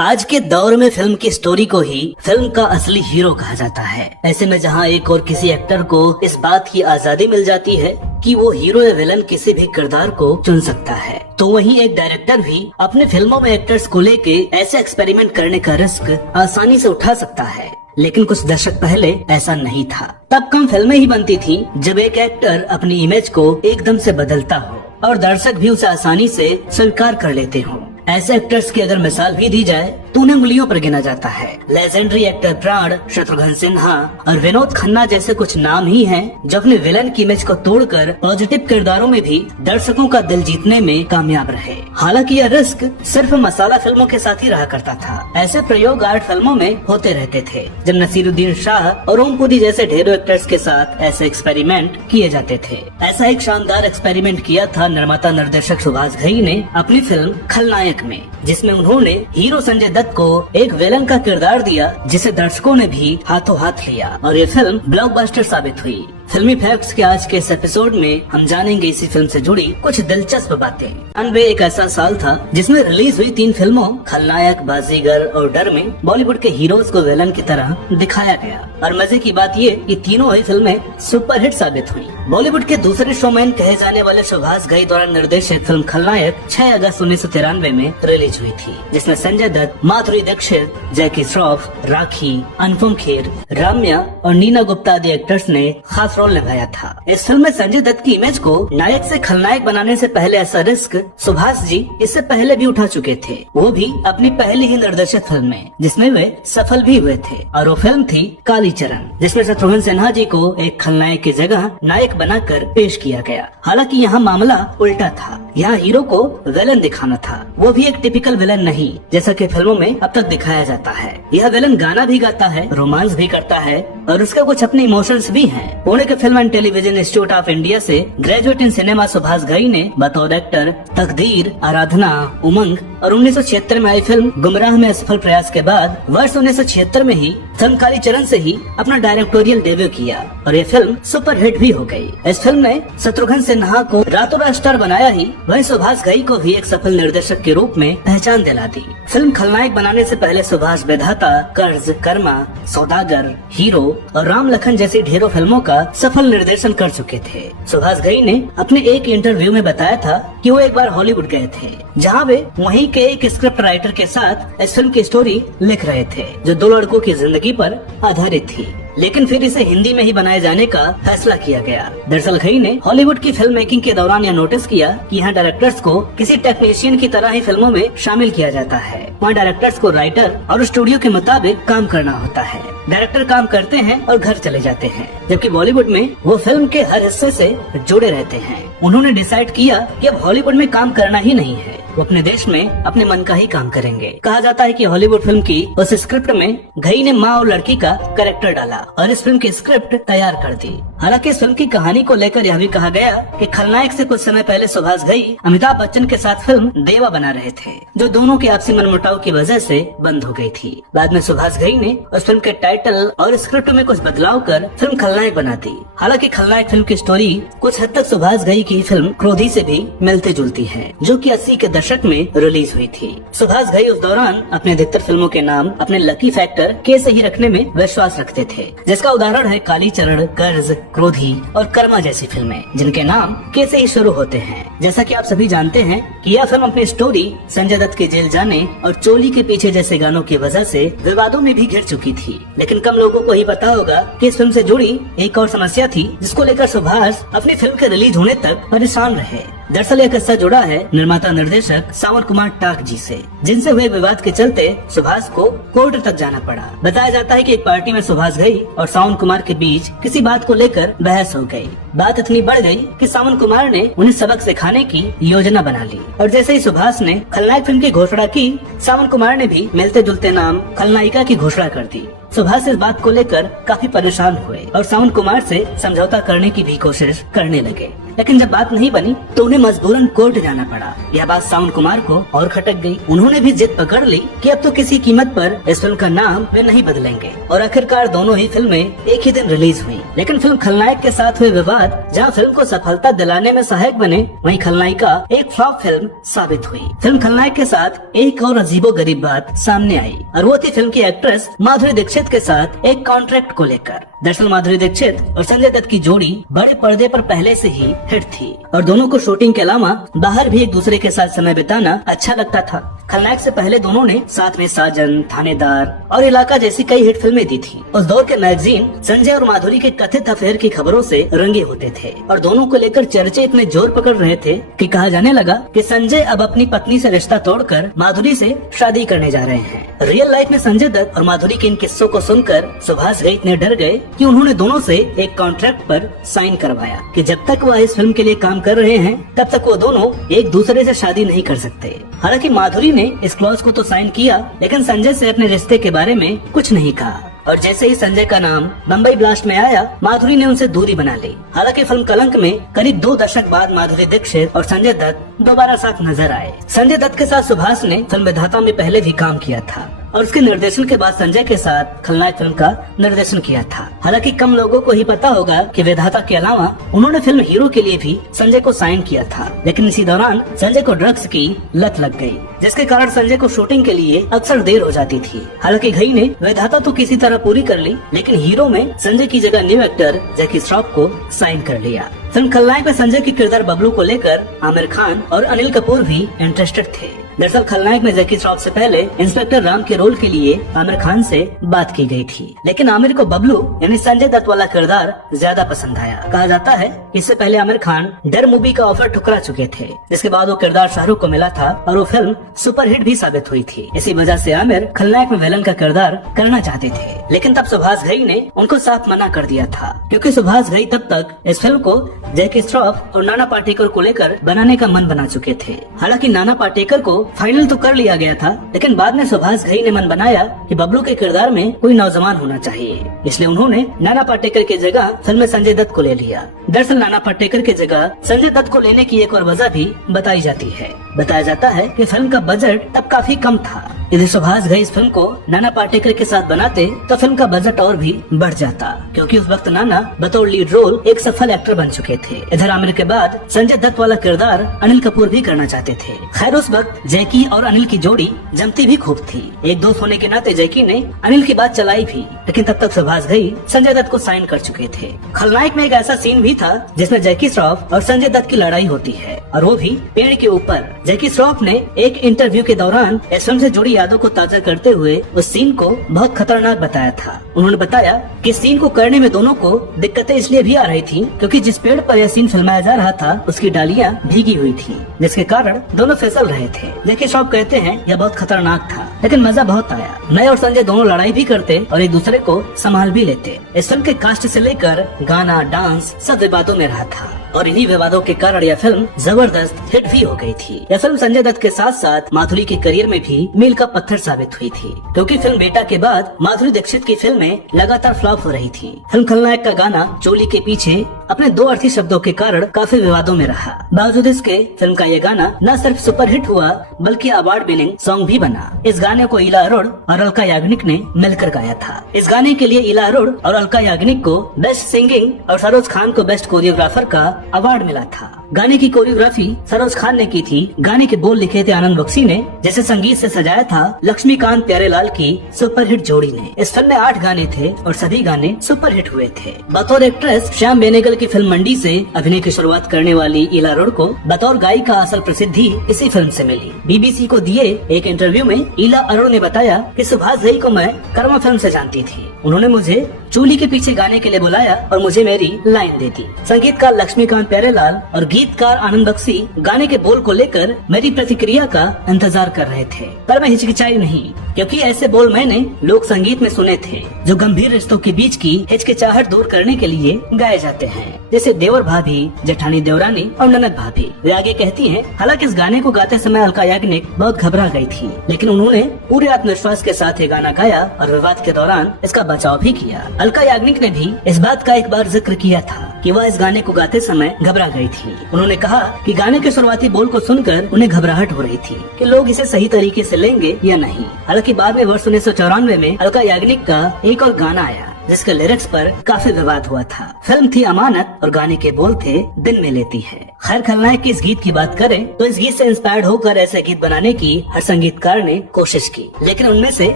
आज के दौर में फिल्म की स्टोरी को ही फिल्म का असली हीरो कहा जाता है। ऐसे में जहां एक और किसी एक्टर को इस बात की आजादी मिल जाती है कि वो हीरो या विलन किसी भी किरदार को चुन सकता है, तो वहीं एक डायरेक्टर भी अपने फिल्मों में एक्टर्स को लेके ऐसे एक्सपेरिमेंट करने का रिस्क आसानी से उठा सकता है। लेकिन कुछ दशक पहले ऐसा नहीं था। तब कम फिल्में ही बनती थी जब एक एक्टर अपनी इमेज को एकदम से बदलता हो और दर्शक भी उसे आसानी से स्वीकार कर लेते हो। ऐसे एक्टर्स की अगर मिसाल भी दी जाए तो उन्हें उंगलियों पर गिना जाता है। लेजेंडरी एक्टर प्राण, शत्रुघ्न सिन्हा और विनोद खन्ना जैसे कुछ नाम ही हैं जो अपने विलन की इमेज को तोड़कर पॉजिटिव किरदारों में भी दर्शकों का दिल जीतने में कामयाब रहे। हालांकि यह रिस्क सिर्फ मसाला फिल्मों के साथ ही रहा करता था। ऐसे प्रयोग आर्ट फिल्मों में होते रहते थे जब नसीरुद्दीन शाह और ओम पुरी जैसे ढेरों एक्टर्स के साथ ऐसे एक्सपेरिमेंट किए जाते थे। ऐसा एक शानदार एक्सपेरिमेंट किया था निर्माता निर्देशक सुभाष घई ने अपनी फिल्म खलनायक में, जिसमें उन्होंने हीरो संजय दत्त को एक विलन का किरदार दिया जिसे दर्शकों ने भी हाथों हाथ लिया और ये फिल्म ब्लॉकबस्टर साबित हुई। फिल्मी फैक्ट्स के आज के इस एपिसोड में हम जानेंगे इसी फिल्म से जुड़ी कुछ दिलचस्प बातें। 98 एक ऐसा साल था जिसमें रिलीज हुई 3 फिल्मों खलनायक, बाजीगर और डर में बॉलीवुड के हीरोज को विलन की तरह दिखाया गया और मजे की बात ये कि तीनों ही फिल्में सुपरहिट साबित हुई। बॉलीवुड के दूसरे शोमैन कहे जाने वाले सुभाष घई द्वारा निर्देशित फिल्म खलनायक 6 अगस्त 1993 में रिलीज हुई थी, जिसमें संजय दत्त, माधुरी दीक्षित, जैकी श्रॉफ, राखी, अनुपम खेर, राम्या और नीना गुप्ता आदि एक्टर्स ने खास रोल निभाया था। इस फिल्म में संजय दत्त की इमेज को नायक से खलनायक बनाने से पहले ऐसा रिस्क सुभाष जी इससे पहले भी उठा चुके थे, वो भी अपनी पहली ही निर्देशित फिल्म में, जिसमें वे सफल भी हुए थे। और वो फिल्म थी कालीचरण, जिसमें शत्रुघ्न सिन्हा जी को एक खलनायक की जगह नायक बनाकर पेश किया गया। हालांकि यहाँ मामला उल्टा था। यहाँ हीरो को विलन दिखाना था, वो भी एक टिपिकल विलन नहीं जैसा कि फिल्मों में अब तक दिखाया जाता है। यह विलन गाना भी गाता है, रोमांस भी करता है और उसके कुछ अपने इमोशंस भी हैं। पुणे के film and television institute of India से graduate in cinema Subhash Ghai ने बतौर एक्टर तकदीर, आराधना, उमंग और 1976 में आई फिल्म गुमराह में असफल प्रयास के बाद वर्ष 1976 में ही फिल्म कालीचरण से ही अपना डायरेक्टोरियल डेब्यू किया और ये फिल्म सुपरहिट भी हो गई। इस फिल्म में शत्रुघ्न सिन्हा को रातों रात स्टार बनाया ही वहीं सुभाष घई को भी एक सफल निर्देशक के रूप में पहचान दिला दी। फिल्म खलनायक बनाने से पहले सुभाष विधाता, कर्ज, कर्मा, सौदागर, हीरो और राम लखन जैसी ढेरों फिल्मों का सफल निर्देशन कर चुके थे। सुभाष घई ने अपने एक इंटरव्यू में बताया था कि वो एक बार हॉलीवुड गए थे, जहां वे वहीं के एक स्क्रिप्ट राइटर के साथ इस फिल्म की स्टोरी लिख रहे थे जो 2 लड़कों की जिंदगी पर आधारित थी, लेकिन फिर इसे हिंदी में ही बनाए जाने का फैसला किया गया। दरअसल घई ने हॉलीवुड की फिल्म मेकिंग के दौरान यह नोटिस किया कि यहाँ डायरेक्टर्स को किसी टेक्नीशियन की तरह ही फिल्मों में शामिल किया जाता है। वहाँ डायरेक्टर्स को राइटर और स्टूडियो के मुताबिक काम करना होता है। डायरेक्टर काम करते हैं और घर चले जाते हैं, जबकि बॉलीवुड में वो फिल्म के हर हिस्से से जुड़े रहते हैं। उन्होंने डिसाइड किया कि अब हॉलीवुड में काम करना ही नहीं है, वो अपने देश में अपने मन का ही काम करेंगे। कहा जाता है कि हॉलीवुड फिल्म की उस स्क्रिप्ट में घई ने माँ और लड़की का कैरेक्टर डाला और इस फिल्म की स्क्रिप्ट तैयार कर दी। हालांकि इस फिल्म की कहानी को लेकर यह भी कहा गया कि खलनायक से कुछ समय पहले सुभाष घई अमिताभ बच्चन के साथ फिल्म देवा बना रहे थे, जो दोनों के आपसी मनमुटाव की वजह से बंद हो गई थी। बाद में सुभाष घई ने उस फिल्म के टाइटल और स्क्रिप्ट में कुछ बदलाव कर फिल्म खलनायक बना दी। हालांकि खलनायक फिल्म की स्टोरी कुछ हद तक सुभाष घई की फिल्म क्रोधी से भी मिलती जुलती है, जो कि 80 के दशक में रिलीज हुई थी। सुभाष घई उस दौरान अपने अधिकतर फिल्मों के नाम अपने लकी फैक्टर के से ही रखने में विश्वास रखते थे, जिसका उदाहरण है कालीचरण, कर्ज, क्रोधी और कर्मा जैसी फिल्में, जिनके नाम के से ही शुरू होते हैं। जैसा कि आप सभी जानते हैं कि यह फिल्म अपनी स्टोरी संजय दत्त के जेल जाने और चोली के पीछे जैसे गानों की वजह से विवादों में भी घिर चुकी थी। लेकिन कम लोगों को ही पता होगा कि इस फिल्म से जुड़ी एक और समस्या थी, जिसको लेकर सुभाष अपनी फिल्म के रिलीज होने तक परेशान रहे। दरअसल यह किस्सा जुड़ा है निर्माता निर्देशक सावन कुमार टाक जी से, जिनसे हुए विवाद के चलते सुभाष को कोर्ट तक जाना पड़ा। बताया जाता है कि एक पार्टी में सुभाष घई और सावन कुमार के बीच किसी बात को लेकर बहस हो गई। बात इतनी बढ़ गई कि सावन कुमार ने उन्हें सबक सिखाने की योजना बना ली और जैसे ही सुभाष ने खलनायक फिल्म की घोषणा की, सावन कुमार ने भी मिलते जुलते नाम खलनायिका की घोषणा कर दी। सुभाष इस बात को लेकर काफी परेशान हुए और सावन कुमार से समझौता करने की भी कोशिश करने लगे, लेकिन जब बात नहीं बनी तो उन्हें मजबूरन कोर्ट जाना पड़ा। यह बात सावन कुमार को और खटक गई। उन्होंने भी जिद पकड़ ली कि अब तो किसी कीमत पर इस फिल्म का नाम वे नहीं बदलेंगे और आखिरकार दोनों ही फिल्में एक ही दिन रिलीज हुई। लेकिन फिल्म खलनायक के साथ हुए विवाद जहाँ फिल्म को सफलता दिलाने में सहायक बने, वहीं खलनायिका एक फ्लॉप फिल्म साबित हुई। फिल्म खलनायक के साथ एक और अजीबोगरीब बात सामने आई और वो थी फिल्म की एक्ट्रेस माधुरी दीक्षित के साथ एक कॉन्ट्रैक्ट को लेकर। दरअसल माधुरी दीक्षित और संजय दत्त की जोड़ी बड़े पर्दे पर पहले से ही हिट थी और दोनों को शूटिंग के अलावा बाहर भी एक दूसरे के साथ समय बिताना अच्छा लगता था। खलनायक से पहले दोनों ने साथ में साजन, थानेदार और इलाका जैसी कई हिट फिल्में दी थी। उस दौर के मैगजीन संजय और माधुरी के कथित अफेयर की खबरों से रंगे होते थे और दोनों को लेकर चर्चे इतने जोर पकड़ रहे थे कि कहा जाने लगा कि संजय अब अपनी पत्नी से रिश्ता तोड़कर माधुरी से शादी करने जा रहे हैं। रियल लाइफ में संजय दत्त और माधुरी के इन किस्सों को सुनकर सुभाष घई इतने डर गए कि उन्होंने दोनों से एक कॉन्ट्रैक्ट पर साइन करवाया कि जब तक वह इस फिल्म के लिए काम कर रहे हैं तब तक वो दोनों एक दूसरे से शादी नहीं कर सकते। हालांकि माधुरी ने इस क्लॉज को तो साइन किया, लेकिन संजय से अपने रिश्ते के बारे में कुछ नहीं कहा और जैसे ही संजय का नाम बम्बई ब्लास्ट में आया, माधुरी ने उनसे दूरी बना ली। हालांकि फिल्म कलंक में करीब 2 दशक बाद माधुरी दीक्षित और संजय दत्त दोबारा साथ नजर आए। संजय दत्त के साथ सुभाष ने फिल्म विधाता में पहले भी काम किया था और उसके निर्देशन के बाद संजय के साथ खलनायक फिल्म का निर्देशन किया था। हालांकि कम लोगों को ही पता होगा कि विधाता के अलावा उन्होंने फिल्म हीरो के लिए भी संजय को साइन किया था, लेकिन इसी दौरान संजय को ड्रग्स की लत लग गई, जिसके कारण संजय को शूटिंग के लिए अक्सर देर हो जाती थी। हालांकि घई ने विधाता तो किसी तरह पूरी कर ली, लेकिन हीरो में संजय की जगह न्यू एक्टर जैकी श्रॉफ को साइन कर लिया। फिल्म खलनायक में संजय के किरदार बबलू को लेकर आमिर खान और अनिल कपूर भी इंटरेस्टेड थे। दरअसल खलनायक में जैकी श्रॉफ से पहले इंस्पेक्टर राम के रोल के लिए आमिर खान से बात की गई थी, लेकिन आमिर को बबलू यानी संजय दत्त वाला किरदार ज्यादा पसंद आया। कहा जाता है इससे पहले आमिर खान डर मूवी का ऑफर ठुकरा चुके थे, जिसके बाद वो किरदार शाहरुख को मिला था और वो फिल्म सुपरहिट भी साबित हुई थी। इसी वजह से आमिर खलनायक में विलन का किरदार करना चाहते थे, लेकिन तब सुभाष घई ने उनको साफ मना कर दिया था, क्योंकि सुभाष घई तब तक इस फिल्म को जैकी श्रॉफ और नाना पाटेकर को लेकर बनाने का मन बना चुके थे। हालांकि नाना पाटेकर को फाइनल तो कर लिया गया था, लेकिन बाद में सुभाष घई ने मन बनाया कि बबलू के किरदार में कोई नौजवान होना चाहिए, इसलिए उन्होंने नाना पाटेकर की जगह फिल्म में संजय दत्त को ले लिया। दरअसल नाना पाटेकर की जगह संजय दत्त को लेने की एक और वजह भी बताई जाती है। बताया जाता है कि फिल्म का बजट तब काफी कम था। यदि सुभाष घई इस फिल्म को नाना पाटेकर के साथ बनाते तो फिल्म का बजट और भी बढ़ जाता, क्योंकि उस वक्त नाना बतौर लीड रोल एक सफल एक्टर बन चुके थे। इधर आमिर के बाद संजय दत्त वाला किरदार अनिल कपूर भी करना चाहते थे। खैर उस वक्त जैकी और अनिल की जोड़ी जमती भी खूब थी। एक दोस्त होने के नाते जैकी ने अनिल की बात चलाई भी, लेकिन तब तक सुभाष घई संजय दत्त को साइन कर चुके थे। खलनायक में एक ऐसा सीन भी था जिसमें जैकी श्रॉफ और संजय दत्त की लड़ाई होती है, और वो भी पेड़ के ऊपर। जैकी श्रॉफ ने एक इंटरव्यू के दौरान इस फिल्म से जुड़ी यादों को ताजा करते हुए उस सीन को बहुत खतरनाक बताया था। उन्होंने बताया कि सीन को करने में दोनों को दिक्कतें इसलिए भी आ रही थी क्योंकि जिस पेड़ पर यह सीन फिल्माया जा रहा था उसकी डालियां भीगी हुई थी, जिसके कारण दोनों फिसल रहे थे। जैकी श्रॉफ कहते हैं यह बहुत खतरनाक था, लेकिन मजा बहुत आया। मैं और संजय दोनों लड़ाई भी करते और एक दूसरे को संभाल भी लेते। इस फिल्म के कास्ट से लेकर गाना, डांस सब विवादों में रहा था और इन्हीं विवादों के कारण यह फिल्म जबरदस्त हिट भी हो गई थी। यह फिल्म संजय दत्त के साथ साथ माधुरी के करियर में भी मील का पत्थर साबित हुई थी, क्योंकि फिल्म बेटा के बाद माधुरी दीक्षित की फिल्में लगातार फ्लॉप हो रही थी। फिल्म खलनायक का गाना चोली के पीछे अपने 2 अर्थी शब्दों के कारण काफी विवादों में रहा। बावजूद इसके फिल्म का यह गाना न सिर्फ सुपरहिट हुआ बल्कि अवार्ड विनिंग सॉन्ग भी बना। इस गाने को इला अरोड़ और अलका याग्निक ने मिलकर गाया था। इस गाने के लिए इला अरोड़ और अलका याग्निक को बेस्ट सिंगिंग और सरोज खान को बेस्ट कोरियोग्राफर का अवार्ड मिला था। गाने की कोरियोग्राफी सरोज खान ने की थी। गाने के बोल लिखे थे आनंद बख्शी ने, जैसे संगीत से सजाया था लक्ष्मीकांत प्यारेलाल की सुपरहिट जोड़ी ने। इस फिल्म में 8 गाने थे और सभी गाने सुपरहिट हुए थे। बतौर एक्ट्रेस श्याम बेनेगल की फिल्म मंडी से अभिनय की शुरुआत करने वाली इला अरोड़ को बतौर गायिका असल प्रसिद्धि इसी फिल्म से मिली। बीबीसी को दिए एक इंटरव्यू में इला अरोड़ ने बताया कि सुभाष घई को मैं कर्मा फिल्म से जानती थी। उन्होंने मुझे चूली के पीछे गाने के लिए बुलाया और मुझे मेरी लाइन दे दी। संगीतकार लक्ष्मीकांत प्यारेलाल और गीतकार आनंद बख्शी गाने के बोल को लेकर मेरी प्रतिक्रिया का इंतजार कर रहे थे, पर मैं हिचकिचाई नहीं, क्योंकि ऐसे बोल मैंने लोक संगीत में सुने थे जो गंभीर रिश्तों के बीच की हिचकिचाहट दूर करने के लिए गाए जाते हैं। हैं, जैसे देवर भाभी, जेठानी देवरानी और ननद भाभी। वे आगे कहती हैं, हालांकि इस गाने को गाते समय अलका याग्निक बहुत घबरा गई थी, लेकिन उन्होंने पूरे आत्मविश्वास के साथ ये गाना गाया और विवाद के दौरान इसका बचाव भी किया। अलका याग्निक ने भी इस बात का एक बार जिक्र किया था कि वह इस गाने को गाते समय घबरा गई थी। उन्होंने कहा कि गाने के शुरुआती बोल को सुनकर उन्हें घबराहट हो रही थी कि लोग इसे सही तरीके से लेंगे या नहीं। हालांकि बाद में वर्ष 1994 में अलका याग्निक का एक और गाना आया जिसके लिरिक्स पर काफी विवाद हुआ था। फिल्म थी अमानत और गाने के बोल थे दिन में लेती है। खैर, खलनायक की इस गीत की बात करें तो इस गीत से इंस्पायर्ड होकर ऐसे गीत बनाने की हर संगीतकार ने कोशिश की, लेकिन उनमें से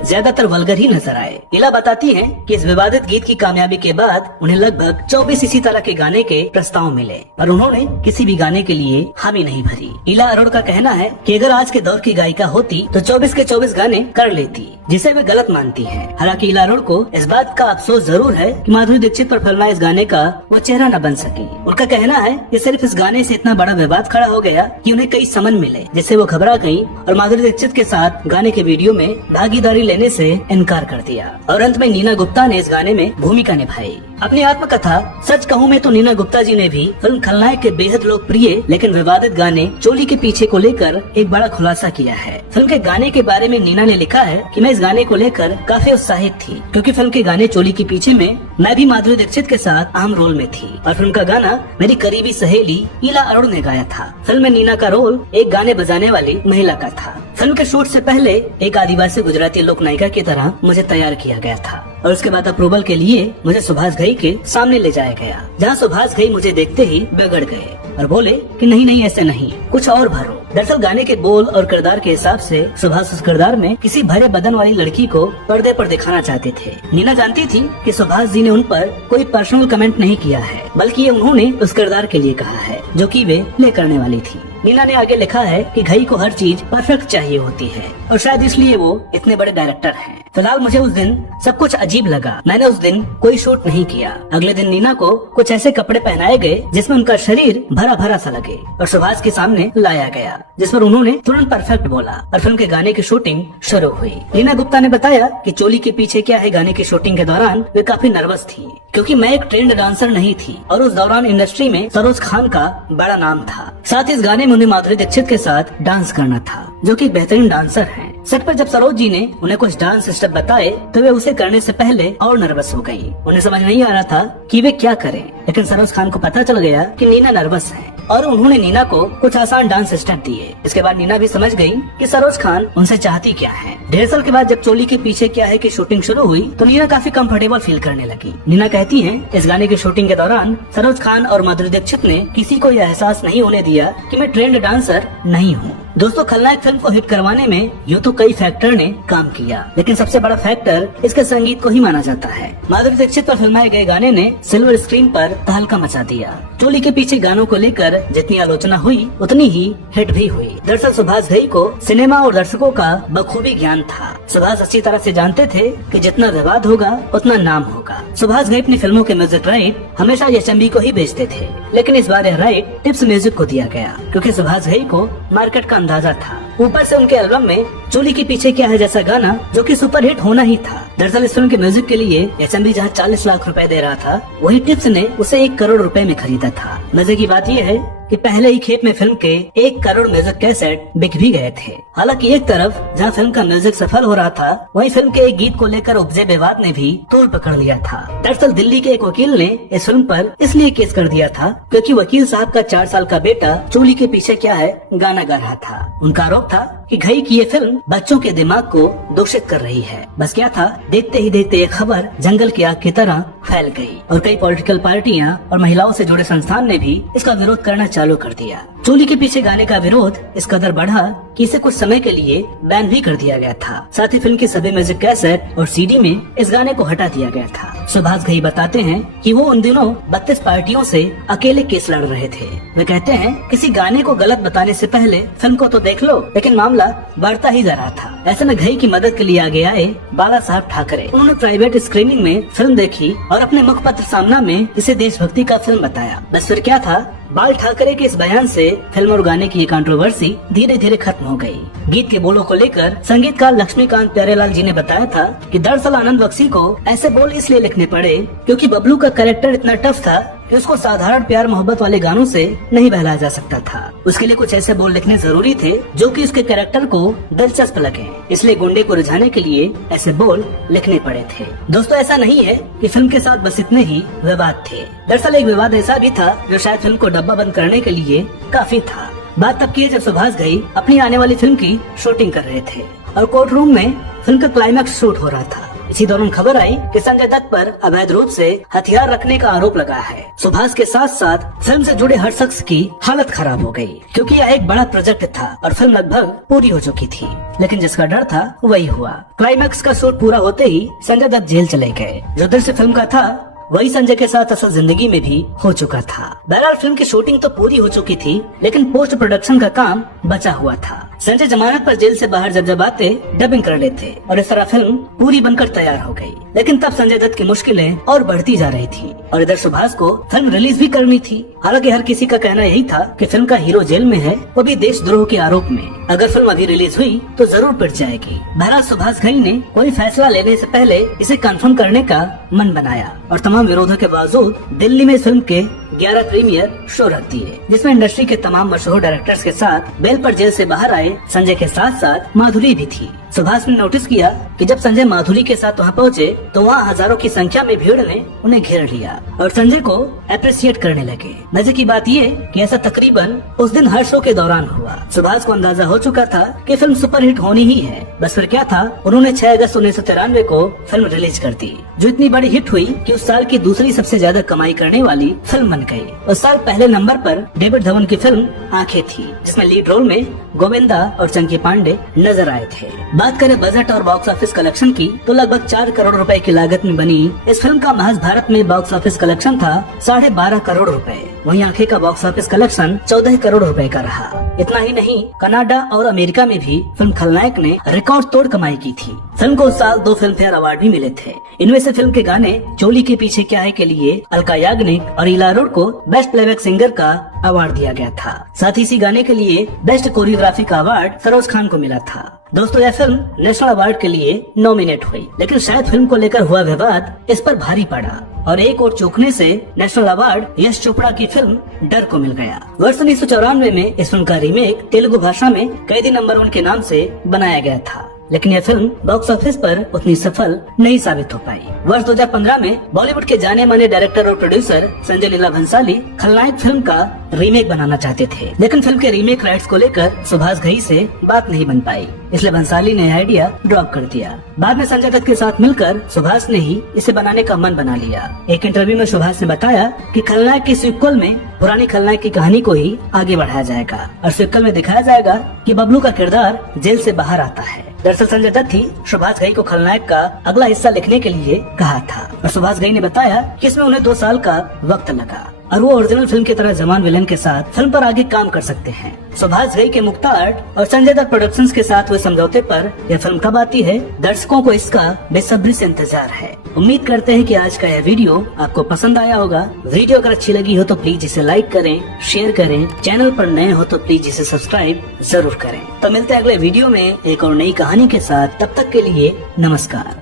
ज्यादातर वल्गर ही नजर आए। इला बताती हैं कि इस विवादित गीत की कामयाबी के बाद उन्हें लगभग 24 इसी तरह के गाने के प्रस्ताव मिले, पर उन्होंने किसी भी गाने के लिए हामी नहीं भरी। इला अरोड़ का कहना है कि अगर आज के दौर की गायिका होती तो 24 के 24 गाने कर लेती, जिसे वे गलत मानती है। हालांकि इला अरोड़ को इस बात का अफसोस जरूर है कि माधुरी दीक्षित पर फिल्माए इस गाने का वो चेहरा न बन सकी। उनका कहना है कि सिर्फ इस गाने से इतना बड़ा विवाद खड़ा हो गया कि उन्हें कई समन मिले, जिससे वो घबरा गई और माधुरी दीक्षित के साथ गाने के वीडियो में भागीदारी लेने से इनकार कर दिया। और अंत में नीना गुप्ता ने इस गाने में भूमिका निभाई। अपनी आत्मकथा सच कहूँ में तो नीना गुप्ता जी ने भी फिल्म खलनायक के बेहद लोकप्रिय लेकिन विवादित गाने चोली के पीछे को लेकर एक बड़ा खुलासा किया है। फिल्म के गाने के बारे में नीना ने लिखा है कि मैं इस गाने को लेकर काफी उत्साहित थी, क्योंकि फिल्म के गाने चोली के पीछे में मैं भी माधुरी दीक्षित के साथ अहम रोल में थी और फिल्म का गाना मेरी करीबी सहेली इला अरोड़ ने गाया था। फिल्म में नीना का रोल एक गाने बजाने वाली महिला का था। फिल्म के शूट से पहले एक आदिवासी गुजराती लोक नायिका की तरह मुझे तैयार किया गया था और उसके बाद अप्रूवल के लिए मुझे सुभाष घई के सामने ले जाया गया, जहाँ सुभाष घई मुझे देखते ही बिगड़ गए और बोले कि नहीं नहीं ऐसे नहीं, कुछ और भरो। दरअसल गाने के बोल और किरदार के हिसाब से सुभाष उस किरदार में किसी भरे बदन वाली लड़की को पर्दे पर दिखाना चाहते थे। नीना जानती थी कि सुभाष जी ने उन पर कोई पर्सनल कमेंट नहीं किया है, बल्कि ये उन्होंने उस किरदार के लिए कहा है जो कि वे प्ले करने वाली थी। नीना ने आगे लिखा है कि घई को हर चीज परफेक्ट चाहिए होती है और शायद इसलिए वो इतने बड़े डायरेक्टर हैं। फिलहाल मुझे उस दिन सब कुछ अजीब लगा। मैंने उस दिन कोई शूट नहीं किया। अगले दिन नीना को कुछ ऐसे कपड़े पहनाए गए जिसमें उनका शरीर भरा भरा सा लगे और सुभाष के सामने लाया गया, जिस पर उन्होंने तुरंत परफेक्ट बोला और फिल्म के गाने की शूटिंग शुरू हुई। नीना गुप्ता ने बताया कि चोली के पीछे क्या है गाने की शूटिंग के दौरान वे काफी नर्वस थी, क्योंकि मैं एक ट्रेंड डांसर नहीं थी और उस दौरान इंडस्ट्री में सरोज खान का बड़ा नाम था। साथ ही इस गाने में उन्हें माधुरी दीक्षित के साथ डांस करना था, जो कि बेहतरीन डांसर हैं। सेट पर जब सरोज जी ने उन्हें कुछ डांस स्टेप बताए तो वे उसे करने से पहले और नर्वस हो गयी। उन्हें समझ नहीं आ रहा था कि वे क्या करें, लेकिन सरोज खान को पता चल गया कि नीना नर्वस है और उन्होंने नीना को कुछ आसान डांस स्टेप दिए। इसके बाद नीना भी समझ गई कि सरोज खान उनसे चाहती क्या है। 1.5 साल के बाद जब चोली के पीछे क्या है की शूटिंग शुरू हुई तो नीना काफी कंफर्टेबल फील करने लगी। नीना कहती है, इस गाने की शूटिंग के दौरान सरोज खान और माधुरी दीक्षित ने किसी को यह एहसास नहीं होने दिया कि मैं ट्रेंड डांसर नहीं हूँ। दोस्तों, खलनायक फिल्म को हिट करवाने में यूँ तो कई फैक्टर ने काम किया, लेकिन सबसे बड़ा फैक्टर इसके संगीत को ही माना जाता है। माधुरी दीक्षित पर फिल्माए गए गाने ने सिल्वर स्क्रीन पर तहलका मचा दिया। चोली के पीछे गानों को लेकर जितनी आलोचना हुई उतनी ही हिट भी हुई। दरअसल सुभाष घई को सिनेमा और दर्शकों का बखूबी ज्ञान था। सुभाष अच्छी तरह से जानते थे कि जितना विवाद होगा उतना नाम होगा। सुभाष घई अपनी फिल्मों के म्यूजिक राइट हमेशा एचएमवी को ही बेचते थे, लेकिन इस बार यह राइट टिप्स म्यूजिक को दिया गया, क्योंकि सुभाष घई को मार्केट का अंदाजा था। ऊपर से उनके एल्बम में चोली के पीछे क्या है जैसा गाना जो कि सुपरहिट होना ही था। दरअसल इस फिल्म के म्यूजिक के लिए एचएमवी जहां 40 लाख रुपए दे रहा था, वही टिप्स ने उसे 1 करोड़ रुपए में खरीदा था। मजे की बात यह है कि पहले ही खेप में फिल्म के 1 करोड़ म्यूजिक कैसेट बिक भी गए थे। हालांकि एक तरफ जहां फिल्म का म्यूजिक सफल हो रहा था, वहीं फिल्म के एक गीत को लेकर उपजे विवाद ने भी तोड़ पकड़ लिया था। दरअसल दिल्ली के एक वकील ने इस फिल्म पर इसलिए केस कर दिया था क्योंकि वकील साहब का 4 साल का बेटा चोली के पीछे क्या है गाना गा रहा था। उनका आरोप था कि घई की ये फिल्म बच्चों के दिमाग को दूषित कर रही है। बस क्या था, देखते ही देखते ये खबर जंगल की आग की तरह फैल गई और कई पॉलिटिकल पार्टियां और महिलाओं से जुड़े संस्थान ने भी इसका विरोध करना चालू कर दिया। चोली के पीछे गाने का विरोध इस कदर बढ़ा कि इसे कुछ समय के लिए बैन भी कर दिया गया था। साथ ही फिल्म के सभी म्यूजिक कैसेट और सीडी में इस गाने को हटा दिया गया था। सुभाष घई बताते हैं कि वो उन दिनों 32 पार्टियों से अकेले केस लड़ रहे थे। वे कहते हैं, किसी गाने को गलत बताने से पहले फिल्म को तो देख लो, लेकिन मामला बढ़ता ही जा रहा था। ऐसे में घई की मदद के लिए आगे आए बाला साहब ठाकरे। उन्होंने प्राइवेट स्क्रीनिंग में फिल्म देखी और अपने मुखपत्र सामना में इसे देशभक्ति का फिल्म बताया। बस फिर क्या था, बाल ठाकरे के इस बयान से फिल्म और गाने की ये कंट्रोवर्सी धीरे धीरे खत्म हो गई। गीत के बोलों को लेकर संगीतकार लक्ष्मीकांत प्यारेलाल जी ने बताया था कि दरअसल आनंद बख्शी को ऐसे बोल इसलिए लिखने पड़े क्योंकि बबलू का कैरेक्टर इतना टफ था कि उसको साधारण प्यार मोहब्बत वाले गानों से नहीं बहलाया जा सकता था। उसके लिए कुछ ऐसे बोल लिखने जरूरी थे जो कि उसके कैरेक्टर को दिलचस्प लगे, इसलिए गुंडे को रिझाने के लिए ऐसे बोल लिखने पड़े थे। दोस्तों, ऐसा नहीं है कि फिल्म के साथ बस इतने ही विवाद थे। दरअसल एक विवाद ऐसा भी था जो शायद फिल्म को डब्बा बंद करने के लिए काफी था। बात तब की है जब सुभाष घई अपनी आने वाली फिल्म की शूटिंग कर रहे थे और कोर्ट रूम में फिल्म का क्लाइमैक्स शूट हो रहा था। इसी दौरान खबर आई कि संजय दत्त पर अवैध रूप से हथियार रखने का आरोप लगा है। सुभाष के साथ साथ फिल्म से जुड़े हर शख्स की हालत खराब हो गई, क्योंकि यह एक बड़ा प्रोजेक्ट था और फिल्म लगभग पूरी हो चुकी थी। लेकिन जिसका डर था वही हुआ। क्लाइमैक्स का शूट पूरा होते ही संजय दत्त जेल चले गए। जो दृश्य फिल्म का था वही संजय के साथ असल जिंदगी में भी हो चुका था। बहरहाल फिल्म की शूटिंग तो पूरी हो चुकी थी, लेकिन पोस्ट प्रोडक्शन का काम बचा हुआ था। संजय जमानत पर जेल से बाहर जब आते डबिंग कर लेते और इस तरह फिल्म पूरी बनकर तैयार हो गई। लेकिन तब संजय दत्त की मुश्किलें और बढ़ती जा रही थी और इधर सुभाष को फिल्म रिलीज भी करनी थी। हालांकि हर किसी का कहना यही था कि फिल्म का हीरो जेल में है, वो भी देशद्रोह के आरोप में। अगर फिल्म अभी रिलीज हुई तो जरूर पिट जाएगी। बहरहाल सुभाष घई ने कोई फैसला लेने से पहले इसे कंफर्म करने का मन बनाया और तमाम विरोधों के बावजूद दिल्ली में फिल्म के 11 प्रीमियर शो रख दिए, जिसमें इंडस्ट्री के तमाम मशहूर डायरेक्टर्स के साथ बेल पर जेल से बाहर आए संजय के साथ साथ माधुरी भी थी। सुभाष ने नोटिस किया कि जब संजय माधुरी के साथ वहाँ पहुँचे तो वहाँ हजारों की संख्या में भीड़ ने उन्हें घेर लिया और संजय को अप्रिशिएट करने लगे। मजे की बात ये कि ऐसा तकरीबन उस दिन हर शो के दौरान हुआ। सुभाष को अंदाजा हो चुका था कि फिल्म सुपरहिट होनी ही है। बस फिर क्या था, उन्होंने 6 अगस्त 1993 को फिल्म रिलीज कर दी, जो इतनी बड़ी हिट हुई कि उस साल की दूसरी सबसे ज्यादा कमाई करने वाली फिल्म बन गई। उस साल पहले नंबर पर डेविड धवन की फिल्म आंखें थी, जिसमें लीड रोल में गोविंदा और चंकी पांडे नजर आए थे। बात करें बजट और बॉक्स ऑफिस कलेक्शन की तो लगभग 4 करोड़ रुपए की लागत में बनी इस फिल्म का महज भारत में बॉक्स ऑफिस कलेक्शन था 12.5 करोड़ रुपए। वहीं आंखें का बॉक्स ऑफिस कलेक्शन 14 करोड़ रुपए का रहा। इतना ही नहीं, कनाडा और अमेरिका में भी फिल्म खलनायक ने रिकॉर्ड तोड़ कमाई की थी। फिल्म को उस साल 2 फिल्म फेयर अवार्ड भी मिले थे। इनमें से फिल्म के गाने चोली के पीछे क्या है के लिए अलका याग्निक और इला रोड को बेस्ट प्लेबैक सिंगर का अवार्ड दिया गया था। साथ ही इसी गाने के लिए बेस्ट कोरियोग्राफी का अवार्ड सरोज खान को मिला था। दोस्तों, यह फिल्म नेशनल अवार्ड के लिए नॉमिनेट हुई, लेकिन शायद फिल्म को लेकर हुआ विवाद इस पर भारी पड़ा और एक और चूकने से नेशनल अवार्ड यश चोपड़ा की फिल्म डर को मिल गया। वर्ष 1994 में इस फिल्म का रीमेक तेलुगु भाषा में कैदी नंबर 1 के नाम से बनाया गया था, लेकिन यह फिल्म बॉक्स ऑफिस पर उतनी सफल नहीं साबित हो पाई। वर्ष 2015 में बॉलीवुड के जाने माने डायरेक्टर और प्रोड्यूसर संजय लीला भंसाली खलनायक फिल्म का रीमेक बनाना चाहते थे, लेकिन फिल्म के रीमेक राइट्स को लेकर सुभाष घई से बात नहीं बन पाई, इसलिए भंसाली ने आइडिया ड्रॉप कर दिया। बाद में संजय दत्त के साथ मिलकर सुभाष ने ही इसे बनाने का मन बना लिया। एक इंटरव्यू में सुभाष ने बताया कि खलनायक की सीक्वल में पुरानी खलनायक की कहानी को ही आगे बढ़ाया जाएगा और सीक्वल में दिखाया जाएगा कि बबलू का किरदार जेल से बाहर आता है। दरअसल संजय दत्त ही सुभाष घई को खलनायक का अगला हिस्सा लिखने के लिए कहा था और सुभाष घई ने बताया कि इसमें उन्हें 2 साल का वक्त लगा और वो ओरिजिनल फिल्म की तरह जवान विलेन के साथ फिल्म पर आगे काम कर सकते हैं। सुभाष घई के मुक्ता आर्ट और संजय दत्त प्रोडक्शंस के साथ हुए समझौते पर यह फिल्म कब आती है, दर्शकों को इसका बेसब्री से इंतजार है। उम्मीद करते हैं कि आज का यह वीडियो आपको पसंद आया होगा। वीडियो अगर अच्छी लगी हो तो प्लीज इसे लाइक करें, शेयर करें। चैनल पर नए हो तो प्लीज इसे सब्सक्राइब जरूर करें। तो मिलते हैं अगले वीडियो में एक और नई कहानी के साथ। तब तक के लिए नमस्कार।